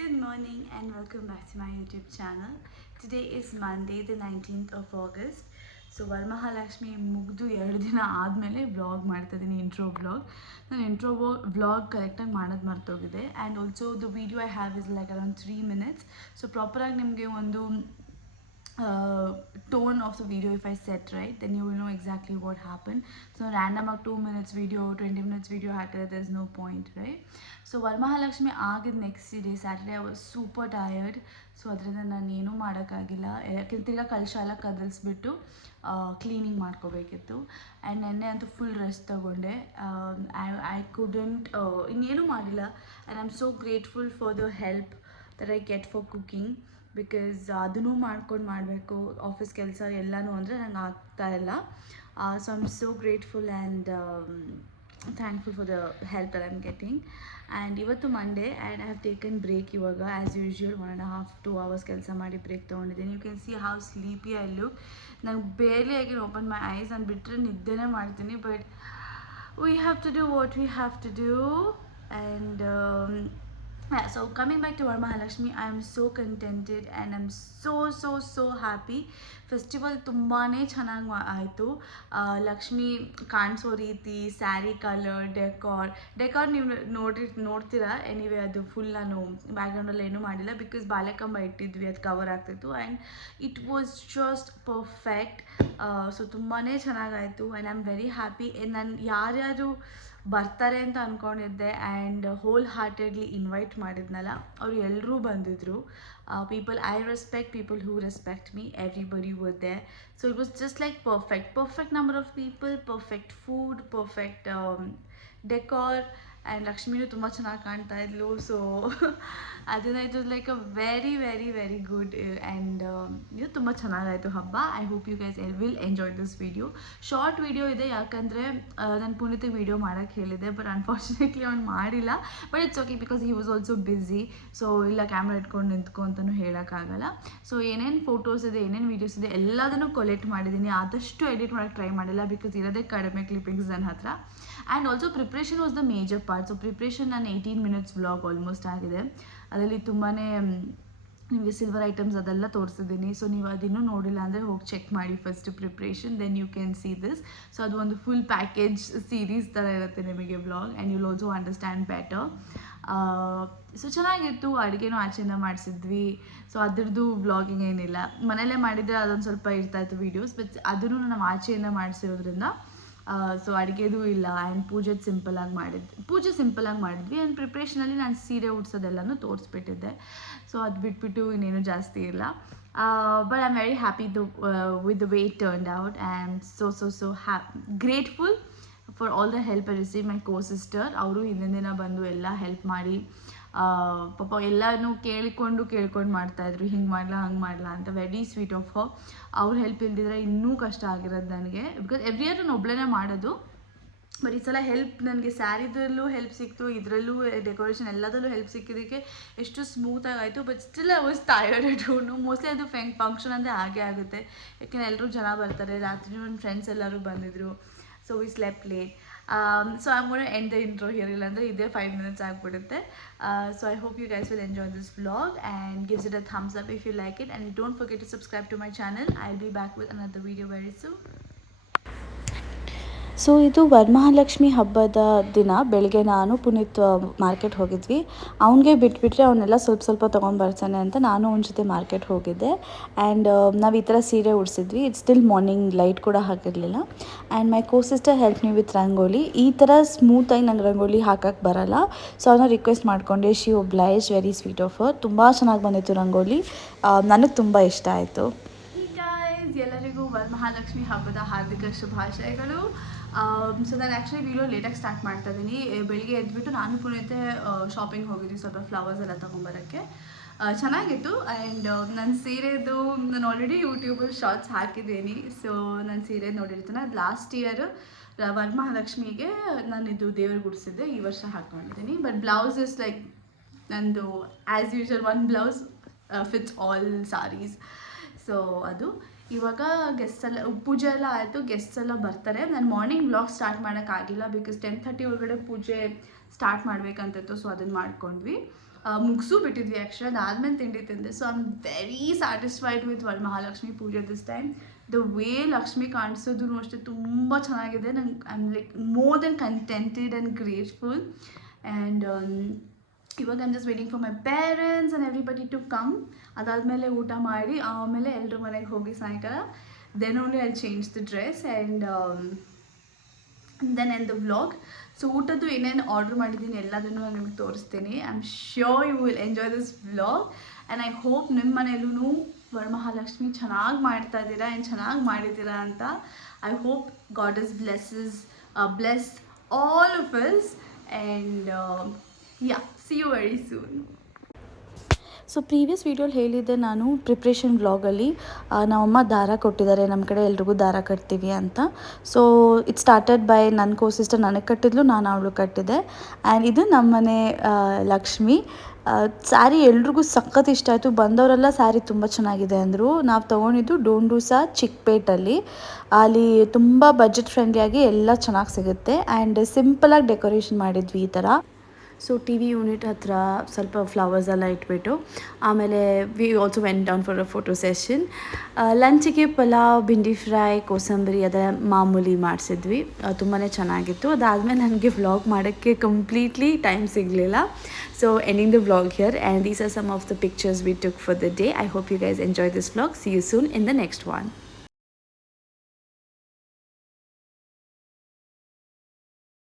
Good morning and welcome back to my YouTube channel. Today is Monday the 19th of August. So Varamahalakshmi ಮುಗಿದು 2 ದಿನ ಆದಮೇಲೆ vlog ಮಾಡ್ತಾಯಿದ್ದೀನಿ, intro vlog. ನಾನು intro vlog ಕರೆಕ್ಟಾಗಿ ಮಾಡೋದು ಮರ್ತೋಗಿದೆ. And also the video I have is like around 3 minutes. So ಪ್ರಾಪರಾಗಿ ನಿಮಗೆ ಒಂದು tone of the video if I set right, then you will know exactly what happened. So random 2 minutes video, 20 minutes video hacker, there's no point, right? So Varamahalakshmi ಆಗಿದ next day Saturday I was super tired. So ಅದರಿಂದ ನಾನು ಏನೂ ಮಾಡೋಕ್ಕಾಗಿಲ್ಲ. ಯಾಕೆಂದ್ರೆ ತಿರ್ಗಾ ಕಲಶ ಎಲ್ಲ ಕದಲಿಸ್ಬಿಟ್ಟು cleaning ಮಾಡ್ಕೋಬೇಕಿತ್ತು. And ನೆನ್ನೆ ಅಂತೂ ಫುಲ್ ರೆಸ್ಟ್ ತೊಗೊಂಡೆ. ಐ ಕುಡೆಂಟ್ ಇನ್ನೇನೂ ಮಾಡಿಲ್ಲ. And I am so grateful for the help that I get for cooking. Because ಅದನ್ನೂ ಮಾಡ್ಕೊಂಡು ಮಾಡಬೇಕು, ಆಫೀಸ್ ಕೆಲಸ ಎಲ್ಲನೂ ಅಂದರೆ ನಂಗೆ ಆಗ್ತಾಯಿಲ್ಲ. So I am so grateful and thankful for the help that I am getting. And ಇವತ್ತು Monday and I have taken break. ಇವಾಗ ಆ್ಯಸ್ ಯೂಶ್ವಲ್ 1.5-2 hours ಕೆಲಸ ಮಾಡಿ ಬ್ರೇಕ್ ತೊಗೊಂಡಿದ್ದೀನಿ. You can see how sleepy I look. ನಂಗೆ barely I can open my eyes. ನಾನು ಬಿಟ್ಟರೆ ನಿದ್ದೆನೇ ಮಾಡ್ತೀನಿ. But we have to do what we have to do. And yeah, so coming back to Varamahalakshmi, I am so contented and I'm so happy. Festival ತುಂಬಾ ಚೆನ್ನಾಗಿ ಆಯಿತು. ಲಕ್ಷ್ಮಿ ಕಾಣಿಸೋ ರೀತಿ, sari colour, decor ನೀವು ನೋಡ್ತೀರಾ. ಎನಿವೇ ಅದು ಫುಲ್ ನಾನು ಬ್ಯಾಕ್ಗ್ರೌಂಡಲ್ಲಿ ಏನೂ ಮಾಡಿಲ್ಲ ಬಿಕಾಸ್ ಬಾಳೆಕಂಬ ಇಟ್ಟಿದ್ವಿ, ಅದು ಕವರ್ ಆಗ್ತಿತ್ತು. And it was just perfect. So ತುಂಬಾ ಚೆನ್ನಾಗಾಯಿತು and I am very happy. ನಾನು ಯಾರ್ಯಾರು ಬರ್ತಾರೆ ಅಂತ ಅಂದ್ಕೊಂಡಿದ್ದೆ ಆ್ಯಂಡ್ ಹೋಲ್ ಹಾರ್ಟೆಡ್ಲಿ ಇನ್ವೈಟ್ ಮಾಡಿದ್ನಲ್ಲ, ಅವರು ಎಲ್ಲರೂ ಬಂದಿದ್ದರು. People I respect, people who respect me, everybody were there. So it was just like perfect number of people, perfect food, perfect decor. And ಲಕ್ಷ್ಮಿನೂ ತುಂಬ ಚೆನ್ನಾಗಿ ಕಾಣ್ತಾ ಇದ್ಲು. ಸೊ ಅದನ್ನ it was like a very good. And ಇದು ತುಂಬ ಚೆನ್ನಾಗಾಯಿತು ಹಬ್ಬ. I hope you guys will enjoy this video. Short video ಇದೆ, ಯಾಕಂದರೆ ನಾನು ಪುನೀತಿಗೆ ವಿಡಿಯೋ ಮಾಡೋಕ್ಕೆ ಹೇಳಿದೆ. ಬಟ್ ಅನ್ಫಾರ್ಚುನೇಟ್ಲಿ ಅವ್ನು ಮಾಡಿಲ್ಲ. But it's okay because he was also busy. So ಇಲ್ಲ ಕ್ಯಾಮ್ರಾ ಇಟ್ಕೊಂಡು ನಿಂತ್ಕೊ ಅಂತಲೂ ಹೇಳೋಕ್ಕಾಗಲ್ಲ. ಸೊ ಏನೇನು ಫೋಟೋಸ್ ಇದೆ, ಏನೇನು ವೀಡಿಯೋಸ್ ಇದೆ ಎಲ್ಲದನ್ನು ಕೊಲೆಕ್ಟ್ ಮಾಡಿದ್ದೀನಿ. ಆದಷ್ಟು ಎಡಿಟ್ ಮಾಡೋಕ್ಕೆ ಟ್ರೈ ಮಾಡಿಲ್ಲ ಬಿಕಾಸ್ ಇರೋದೇ ಕಡಿಮೆ ಕ್ಲಿಪ್ಪಿಂಗ್ಸ್ ನನ್ನ ಹತ್ರ. And also preparation was the major part. So preparation ನಾನು 18 minutes ವ್ಲಾಗ್ ಆಲ್ಮೋಸ್ಟ್ ಆಗಿದೆ. ಅದರಲ್ಲಿ ತುಂಬಾ ನಿಮಗೆ ಸಿಲ್ವರ್ ಐಟಮ್ಸ್ ಅದೆಲ್ಲ ತೋರಿಸಿದ್ದೀನಿ. ಸೊ ನೀವು ಅದಿನ್ನೂ ನೋಡಿಲ್ಲ ಅಂದರೆ ಹೋಗಿ ಚೆಕ್ ಮಾಡಿ first preparation, then you can see this. So ಅದು ಒಂದು ಫುಲ್ ಪ್ಯಾಕೇಜ್ ಸೀರೀಸ್ ಥರ ಇರುತ್ತೆ ನಿಮಗೆ vlog and you'll also understand better. So ಚೆನ್ನಾಗಿತ್ತು. ಅಡುಗೆನೂ ಆಚೆಯಿಂದ ಮಾಡಿಸಿದ್ವಿ. ಸೊ ಅದ್ರದ್ದು ವ್ಲಾಗಿಂಗ್ ಏನಿಲ್ಲ, ಮನೆಯಲ್ಲೇ ಮಾಡಿದರೆ ಅದೊಂದು ಸ್ವಲ್ಪ ಇರ್ತಾಯಿತ್ತು ವೀಡಿಯೋಸ್. ಬಟ್ ಅದನ್ನು ನಾವು ಆಚೆಯಿಂದ ಮಾಡಿಸಿರೋದ್ರಿಂದ ಸೊ ಅಡುಗೆದೂ ಇಲ್ಲ. ಆ್ಯಂಡ್ ಪೂಜೆ ಸಿಂಪಲಾಗಿ ಮಾಡಿದ್ವಿ. ಆ್ಯಂಡ್ ಪ್ರಿಪ್ರೇಷನಲ್ಲಿ ನಾನು ಸೀರೆ ಉಡ್ಸೋದೆಲ್ಲನೂ ತೋರಿಸ್ಬಿಟ್ಟಿದ್ದೆ. ಸೊ ಅದು ಬಿಟ್ಬಿಟ್ಟು ಇನ್ನೇನು ಜಾಸ್ತಿ ಇಲ್ಲ. But I am very happy with the way it turned out. And so grateful for all the help I receive. My co-sister ಅವರು ಹಿಂದಿನ ದಿನ ಬಂದು ಎಲ್ಲ ಹೆಲ್ಪ್ ಮಾಡಿ ಪಾಪ ಎಲ್ಲನೂ ಕೇಳ್ಕೊಂಡು ಮಾಡ್ತಾಯಿದ್ರು, ಹಿಂಗೆ ಮಾಡಲ ಹಂಗೆ ಮಾಡಲ ಅಂತ. Very sweet of her. ಅವ್ರು ಹೆಲ್ಪ್ ಇಲ್ದಿದ್ರೆ ಇನ್ನೂ ಕಷ್ಟ ಆಗಿರೋದು ನನಗೆ. ಬಿಕಾಸ್ ಎವ್ರಿ ಇಯರ್ ನಾನು ಒಬ್ಬಳೇ ಮಾಡೋದು. ಬಟ್ ಈ ಸಲ ಹೆಲ್ಪ್ ನನಗೆ ಸ್ಯಾರಿದ್ರಲ್ಲೂ ಹೆಲ್ಪ್ ಸಿಕ್ತು, ಇದರಲ್ಲೂ ಡೆಕೋರೇಷನ್ ಎಲ್ಲದರಲ್ಲೂ ಹೆಲ್ಪ್ ಸಿಕ್ಕಿದ್ದಕ್ಕೆ ಎಷ್ಟು ಸ್ಮೂತಾಗಿ ಆಯಿತು. But still I was tired. Mostly ಅದು ಫಂಕ್ಷನ್ ಅಂದರೆ ಹಾಗೆ ಆಗುತ್ತೆ, ಯಾಕೆಂದರೆ ಎಲ್ಲರೂ ಜನ ಬರ್ತಾರೆ. ರಾತ್ರಿ ನನ್ನ ಫ್ರೆಂಡ್ಸ್ ಎಲ್ಲರೂ ಬಂದಿದ್ದರು. So we ಸ್ಲೆಪ್ late. So I'm going to end the intro here. Illandre ide 5 minutes ಆಗಿಬಿಡುತ್ತೆ. So I hope you guys will enjoy this vlog and gives it a thumbs up if you like it, and don't forget to subscribe to my channel. I'll be back with another video very soon. So ಇದು ವರಮಹಾಲಕ್ಷ್ಮಿ ಹಬ್ಬದ ದಿನ ಬೆಳಗ್ಗೆ ನಾನು Puneeth market ಹೋಗಿದ್ವಿ. ಅವನಿಗೆ ಬಿಟ್ಬಿಟ್ರೆ ಅವನ್ನೆಲ್ಲ ಸ್ವಲ್ಪ ತೊಗೊಂಡ್ಬರ್ತಾನೆ ಅಂತ ನಾನು ಅವನ ಜೊತೆ ಮಾರ್ಕೆಟ್ ಹೋಗಿದ್ದೆ. ಆ್ಯಂಡ್ ನಾವು ಈ ಥರ ಸೀರೆ ಉಡಿಸಿದ್ವಿ. ಇಟ್ಸ್ ಸ್ಟಿಲ್ ಮಾರ್ನಿಂಗ್, ಲೈಟ್ ಕೂಡ ಹಾಕಿರಲಿಲ್ಲ. And my co-sister help me with rangoli. ಈ ಥರ ಸ್ಮೂತಾಗಿ ನಂಗೆ ರಂಗೋಲಿ ಹಾಕೋಕ್ಕೆ ಬರಲ್ಲ. ಸೊ ಅವನ್ನ ರಿಕ್ವೆಸ್ಟ್ ಮಾಡಿಕೊಂಡೆ. She oblige, very sweet of her. ತುಂಬ ಚೆನ್ನಾಗಿ ಬಂದಿತ್ತು ರಂಗೋಲಿ. ನನಗೆ ತುಂಬ ಇಷ್ಟ ಆಯಿತು. ಎಲ್ಲರಿಗೂ ವರಮಹಾಲಕ್ಷ್ಮಿ ಹಬ್ಬದ ಹಾರ್ದಿಕ ಶುಭಾಶಯಗಳು. ಸೊ ನಾನು ಆ್ಯಕ್ಚುಲಿ ವಿಡಿಯೋ ಲೇಟಾಗಿ ಸ್ಟಾರ್ಟ್ ಮಾಡ್ತಾ ಇದ್ದೀನಿ. ಬೆಳಿಗ್ಗೆ ಎದ್ಬಿಟ್ಟು ನಾನು ಪುನೀತೆ ಶಾಪಿಂಗ್ ಹೋಗಿದ್ವಿ ಸ್ವಲ್ಪ ಫ್ಲವರ್ಸ್ ಎಲ್ಲ ತೊಗೊಂಬರೋಕ್ಕೆ. ಚೆನ್ನಾಗಿತ್ತು. ಆ್ಯಂಡ್ ನನ್ನ ಸೀರೆದು ನಾನು ಆಲ್ರೆಡಿ ಯೂಟ್ಯೂಬಲ್ಲಿ ಶಾರ್ಟ್ಸ್ ಹಾಕಿದ್ದೀನಿ. ಸೊ ನನ್ನ ಸೀರೆ ನೋಡಿರ್ತೀನಿ. ಅದು ಲಾಸ್ಟ್ ಇಯರ್ ವರಮಹಾಲಕ್ಷ್ಮಿಗೆ ನಾನು ಇದು ದೇವ್ರಿಗೆ ಗುಡಿಸಿದ್ದೆ, ಈ ವರ್ಷ ಹಾಕ್ಕೊಂಡಿದ್ದೀನಿ. ಬಟ್ ಬ್ಲೌಸ್ ಇಸ್ ಲೈಕ್ ನಂದು as usual one blouse fits all saris. So ಅದು ಇವಾಗ ಗೆಸ್ಟ್ ಎಲ್ಲ ಪೂಜೆ ಎಲ್ಲ ಆಯಿತು, ಗೆಸ್ಟ್ಸ್ ಎಲ್ಲ ಬರ್ತಾರೆ. ನಾನು ಮಾರ್ನಿಂಗ್ ವ್ಲಾಗ್ ಸ್ಟಾರ್ಟ್ ಮಾಡೋಕ್ಕಾಗಿಲ್ಲ ಬಿಕಾಸ್ 10:30 ಒಳಗಡೆ ಪೂಜೆ ಸ್ಟಾರ್ಟ್ ಮಾಡಬೇಕಂತಿತ್ತು. ಸೊ ಅದನ್ನು ಮಾಡ್ಕೊಂಡ್ವಿ. ಮುಗಿಸು ಬಿಟ್ಟಿದ್ವಿ ಆ್ಯಕ್ಚುಲಿ. ಅದಾದ್ಮೇಲೆ ತಿಂಡಿ ತಿಂದೆ. So I am very satisfied with Varamahalakshmi ಪೂಜೆ this time. The way Lakshmi ಕಾಣಿಸೋದು ಅಷ್ಟೇ ತುಂಬ ಚೆನ್ನಾಗಿದೆ. ನಂಗೆ I am like more then contented and grateful. And ಇವಾಗ I'm just waiting for my parents and everybody to come. ಅದಾದಮೇಲೆ ಊಟ ಮಾಡಿ ಆಮೇಲೆ ಎಲ್ಲರೂ ಮನೆಗೆ ಹೋಗಿ ಸಾಯಂಕಾಲ then only I change the dress and then end the vlog. So ಊಟದ್ದು ಏನೇನು ಆರ್ಡ್ರ್ ಮಾಡಿದ್ದೀನಿ ಎಲ್ಲದನ್ನು ನಾನು ನಿಮಗೆ ತೋರಿಸ್ತೀನಿ. I am sure you will enjoy this vlog. And I hope ನಿಮ್ಮ ಮನೆಯಲ್ಲೂ ವರಮಹಾಲಕ್ಷ್ಮಿ ಚೆನ್ನಾಗಿ ಮಾಡ್ತಾ ಇದ್ದೀರಾ ಆ್ಯಂಡ್ ಚೆನ್ನಾಗಿ ಮಾಡಿದ್ದೀರಾ ಅಂತ. I hope God is bless all of us and see you very soon. So previous ವೀಡಿಯೋಲಿ ಹೇಳಿದ್ದೆ ನಾನು ಪ್ರಿಪ್ರೇಷನ್ ವ್ಲಾಗಲ್ಲಿ ನಮ್ಮಮ್ಮ ದಾರ ಕೊಟ್ಟಿದ್ದಾರೆ, ನಮ್ಮ ಕಡೆ ಎಲ್ರಿಗೂ ದಾರ ಕಟ್ತೀವಿ ಅಂತ. ಸೊ ಇಟ್ ಸ್ಟಾರ್ಟೆಡ್ ಬೈ ನನ್ನ ಕೋ-ಸಿಸ್ಟರ್ ನನಗೆ ಕಟ್ಟಿದ್ಲು, ನಾನು ಅವಳು ಕಟ್ಟಿದ್ದೆ. ಆ್ಯಂಡ್ ಇದು ನಮ್ಮನೆ ಲಕ್ಷ್ಮಿ. ಸ್ಯಾರಿ ಎಲ್ರಿಗೂ ಸಖತ್ ಇಷ್ಟ ಆಯಿತು. ಬಂದವರೆಲ್ಲ ಸ್ಯಾರಿ ತುಂಬ ಚೆನ್ನಾಗಿದೆ ಅಂದರು. ನಾವು ತೊಗೊಂಡಿದ್ದು ಡೋಂಡೂಸ ಚಿಕ್ಕಪೇಟಲ್ಲಿ. ಅಲ್ಲಿ ತುಂಬ ಬಜೆಟ್ ಫ್ರೆಂಡ್ಲಿಯಾಗಿ ಎಲ್ಲ ಚೆನ್ನಾಗಿ ಸಿಗುತ್ತೆ. ಆ್ಯಂಡ್ ಸಿಂಪಲಾಗಿ ಡೆಕೋರೇಷನ್ ಮಾಡಿದ್ವಿ ಈ ಥರ. ಸೊ ಟಿ ವಿ ಯೂನಿಟ್ ಹತ್ರ ಸ್ವಲ್ಪ ಫ್ಲವರ್ಸ್ ಎಲ್ಲ ಇಟ್ಬಿಟ್ಟು ಆಮೇಲೆ we also went down for a photo session. ಲಂಚಿಗೆ ಪಲಾವ್, ಭಿಂಡಿ ಫ್ರೈ, ಕೋಸಂಬರಿ ಅದೆಲ್ಲ ಮಾಮೂಲಿ ಮಾಡಿಸಿದ್ವಿ. ತುಂಬಾ ಚೆನ್ನಾಗಿತ್ತು. ಅದಾದಮೇಲೆ ನನಗೆ ವ್ಲಾಗ್ ಮಾಡೋಕ್ಕೆ ಕಂಪ್ಲೀಟ್ಲಿ ಟೈಮ್ ಸಿಗಲಿಲ್ಲ. So ending the vlog here and these are some of the pictures we took for the day. I hope you guys enjoy this vlog. See you soon in the next one.